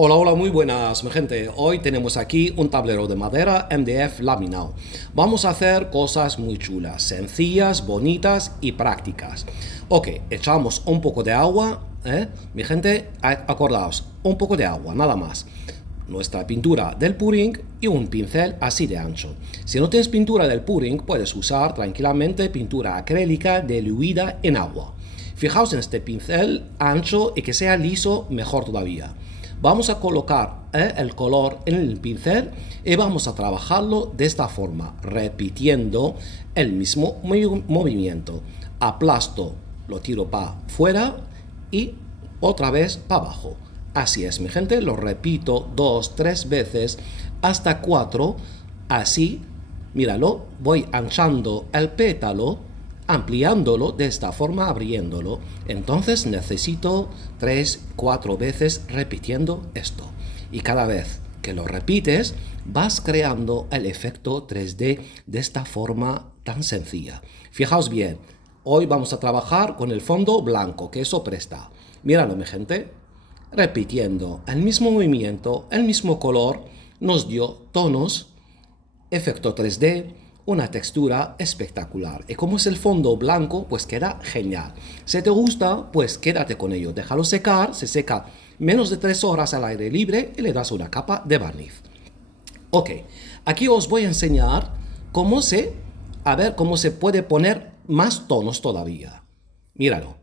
Hola, hola, muy buenas, mi gente. Hoy tenemos aquí un tablero de madera MDF laminado. Vamos a hacer cosas muy chulas, sencillas, bonitas y prácticas. Ok, echamos un poco de agua, mi gente, acordaos, un poco de agua, nada más. Nuestra pintura del pudding y un pincel así de ancho. Si no tienes pintura del pudding, puedes usar tranquilamente pintura acrílica diluida en agua. Fijaos en este pincel ancho y que sea liso, mejor todavía. Vamos a colocar el color en el pincel y vamos a trabajarlo de esta forma, repitiendo el mismo movimiento. Aplasto, lo tiro para fuera y otra vez para abajo. Así es, mi gente, lo repito 2, 3 veces hasta 4. Así, míralo, voy anchando el pétalo, ampliándolo de esta forma, abriéndolo. Entonces necesito 3, 4 veces repitiendo esto. Y cada vez que lo repites, vas creando el efecto 3D de esta forma tan sencilla. Fijaos bien, hoy vamos a trabajar con el fondo blanco, que eso presta. Míralo, mi gente. Repitiendo el mismo movimiento, el mismo color, nos dio tonos, efecto 3D, una textura espectacular. Y como es el fondo blanco, pues queda genial. Si te gusta, pues quédate con ello. Déjalo secar, se seca menos de 3 horas al aire libre y le das una capa de barniz. Ok, aquí os voy a enseñar cómo se puede poner más tonos todavía. Míralo.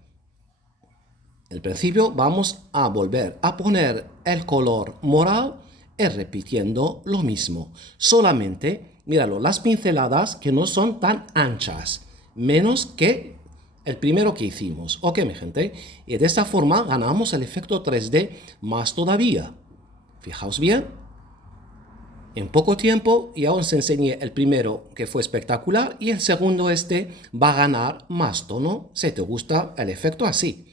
Al principio vamos a volver a poner el color morado y repitiendo lo mismo. Solamente, míralo, las pinceladas que no son tan anchas, menos que el primero que hicimos. Ok, mi gente. Y de esta forma ganamos el efecto 3D más todavía. Fijaos bien. En poco tiempo ya os enseñé el primero que fue espectacular y el segundo va a ganar más tono si te gusta el efecto así.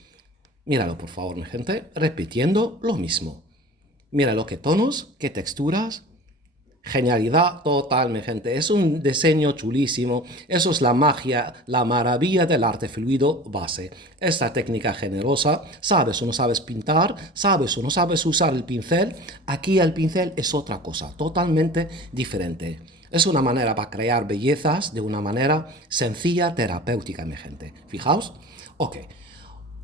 Míralo, por favor, mi gente, repitiendo lo mismo. Míralo, qué tonos, qué texturas. Genialidad total, mi gente. Es un diseño chulísimo. Eso es la magia, la maravilla del arte fluido base. Esta técnica generosa, sabes o no sabes pintar, sabes o no sabes usar el pincel. Aquí el pincel es otra cosa, totalmente diferente. Es una manera para crear bellezas de una manera sencilla, terapéutica, mi gente. Fijaos. Ok.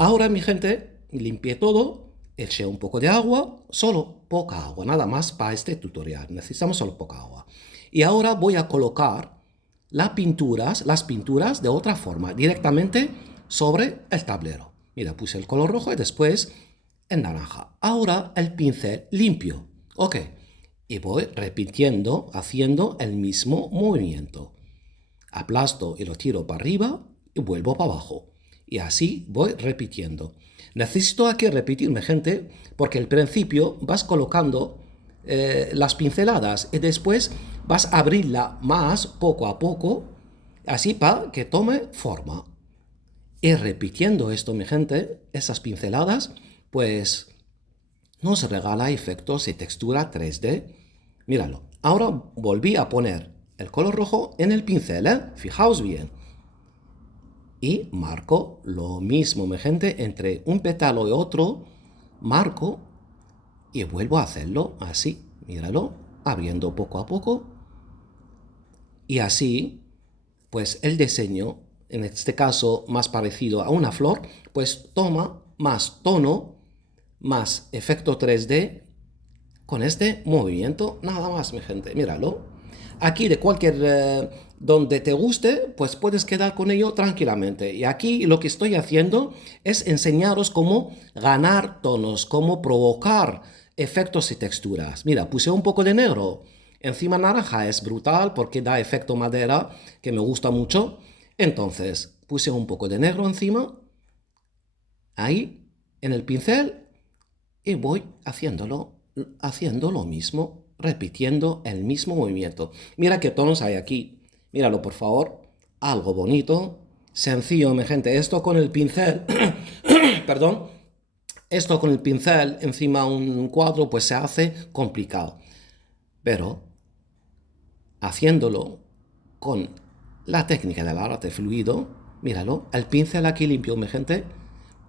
Ahora, mi gente, limpié todo, eché un poco de agua, solo poca agua, nada más para este tutorial. Necesitamos solo poca agua. Y ahora voy a colocar las pinturas de otra forma, directamente sobre el tablero. Mira, puse el color rojo y después el naranja. Ahora el pincel limpio. Ok. Y voy repitiendo, haciendo el mismo movimiento. Aplasto y lo tiro para arriba y vuelvo para abajo. Y así voy repitiendo. Necesito aquí repetirme, gente, porque al principio vas colocando las pinceladas y después vas a abrirla más poco a poco, así para que tome forma. Y repitiendo esto, mi gente, esas pinceladas, pues nos regala efectos y textura 3D. Míralo. Ahora volví a poner el color rojo en el pincel, Fijaos bien. Y marco lo mismo, mi gente, entre un pétalo y otro, marco y vuelvo a hacerlo así, míralo, abriendo poco a poco. Y así, pues el diseño, en este caso más parecido a una flor, pues toma más tono, más efecto 3D con este movimiento, nada más, mi gente, míralo. Aquí de donde te guste, pues puedes quedar con ello tranquilamente. Y aquí lo que estoy haciendo es enseñaros cómo ganar tonos, cómo provocar efectos y texturas. Mira, puse un poco de negro. Encima naranja es brutal porque da efecto madera que me gusta mucho. Entonces, puse un poco de negro encima, ahí, en el pincel, y voy haciendo lo mismo, repitiendo el mismo movimiento. Mira qué tonos hay aquí. Míralo, por favor. Algo bonito, sencillo, mi gente. Esto con el pincel, perdón, esto con el pincel encima un cuadro, pues se hace complicado. Pero haciéndolo con la técnica del arte fluido, míralo, el pincel aquí limpio, mi gente,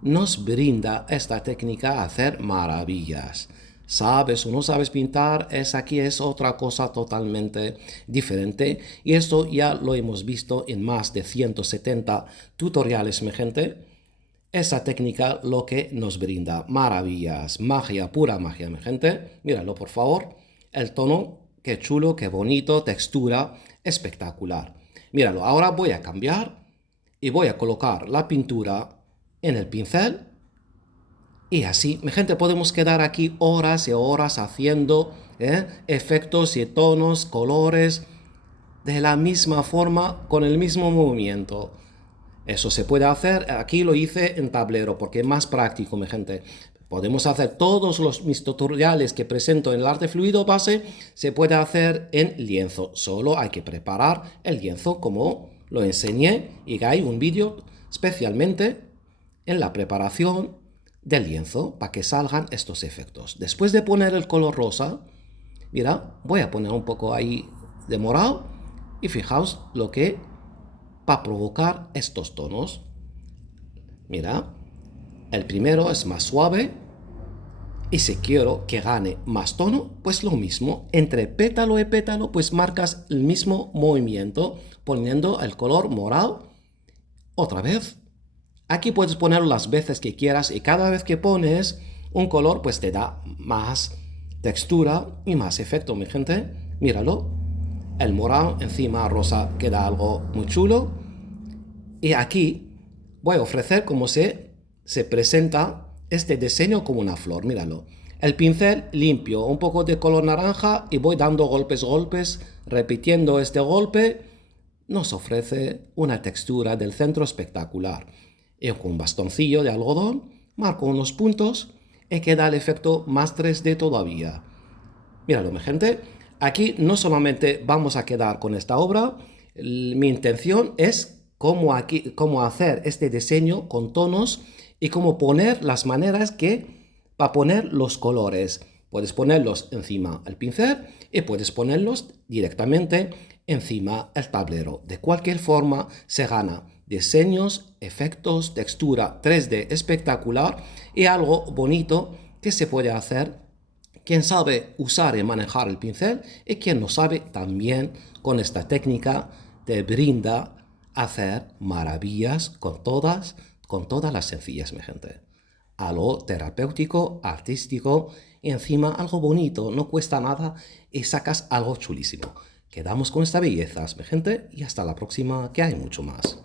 nos brinda esta técnica a hacer maravillas. sabes o no sabes pintar, aquí es otra cosa totalmente diferente. Y esto ya lo hemos visto en más de 170 tutoriales, mi gente. Esa técnica lo que nos brinda maravillas, magia, pura magia, mi gente. Míralo, por favor. El tono, qué chulo, qué bonito, textura, espectacular. Míralo, ahora voy a cambiar y voy a colocar la pintura en el pincel. Y así, mi gente, podemos quedar aquí horas y horas haciendo efectos y tonos, colores, de la misma forma, con el mismo movimiento. Eso se puede hacer, aquí lo hice en tablero porque es más práctico, mi gente. Podemos hacer todos mis tutoriales que presento en el arte fluido base, se puede hacer en lienzo. Solo hay que preparar el lienzo como lo enseñé y hay un vídeo especialmente en la preparación del lienzo para que salgan estos efectos. Después de poner el color rosa, mira, voy a poner un poco ahí de morado y fijaos lo que para provocar estos tonos. Mira, el primero es más suave y si quiero que gane más tono, pues lo mismo. Entre pétalo y pétalo, pues marcas el mismo movimiento poniendo el color morado. Otra vez. Aquí puedes ponerlo las veces que quieras y cada vez que pones un color, pues te da más textura y más efecto, mi gente. Míralo. El morado encima rosa queda algo muy chulo. Y aquí voy a ofrecer cómo se presenta este diseño como una flor. Míralo. El pincel limpio, un poco de color naranja y voy dando golpes, repitiendo este golpe. Nos ofrece una textura del centro espectacular. Y con un bastoncillo de algodón marco unos puntos y queda el efecto más 3D todavía. Míralo, mi gente. Aquí no solamente vamos a quedar con esta obra, mi intención es cómo hacer este diseño con tonos y cómo poner las maneras para poner los colores. Puedes ponerlos encima del pincel y puedes ponerlos directamente encima del tablero. De cualquier forma se gana diseños, efectos, textura 3D espectacular y algo bonito que se puede hacer. Quien sabe usar y manejar el pincel y quien no sabe también con esta técnica te brinda hacer maravillas con todas las sencillas, mi gente. Algo terapéutico, artístico y encima algo bonito, no cuesta nada y sacas algo chulísimo. Quedamos con estas bellezas, mi gente, y hasta la próxima, que hay mucho más.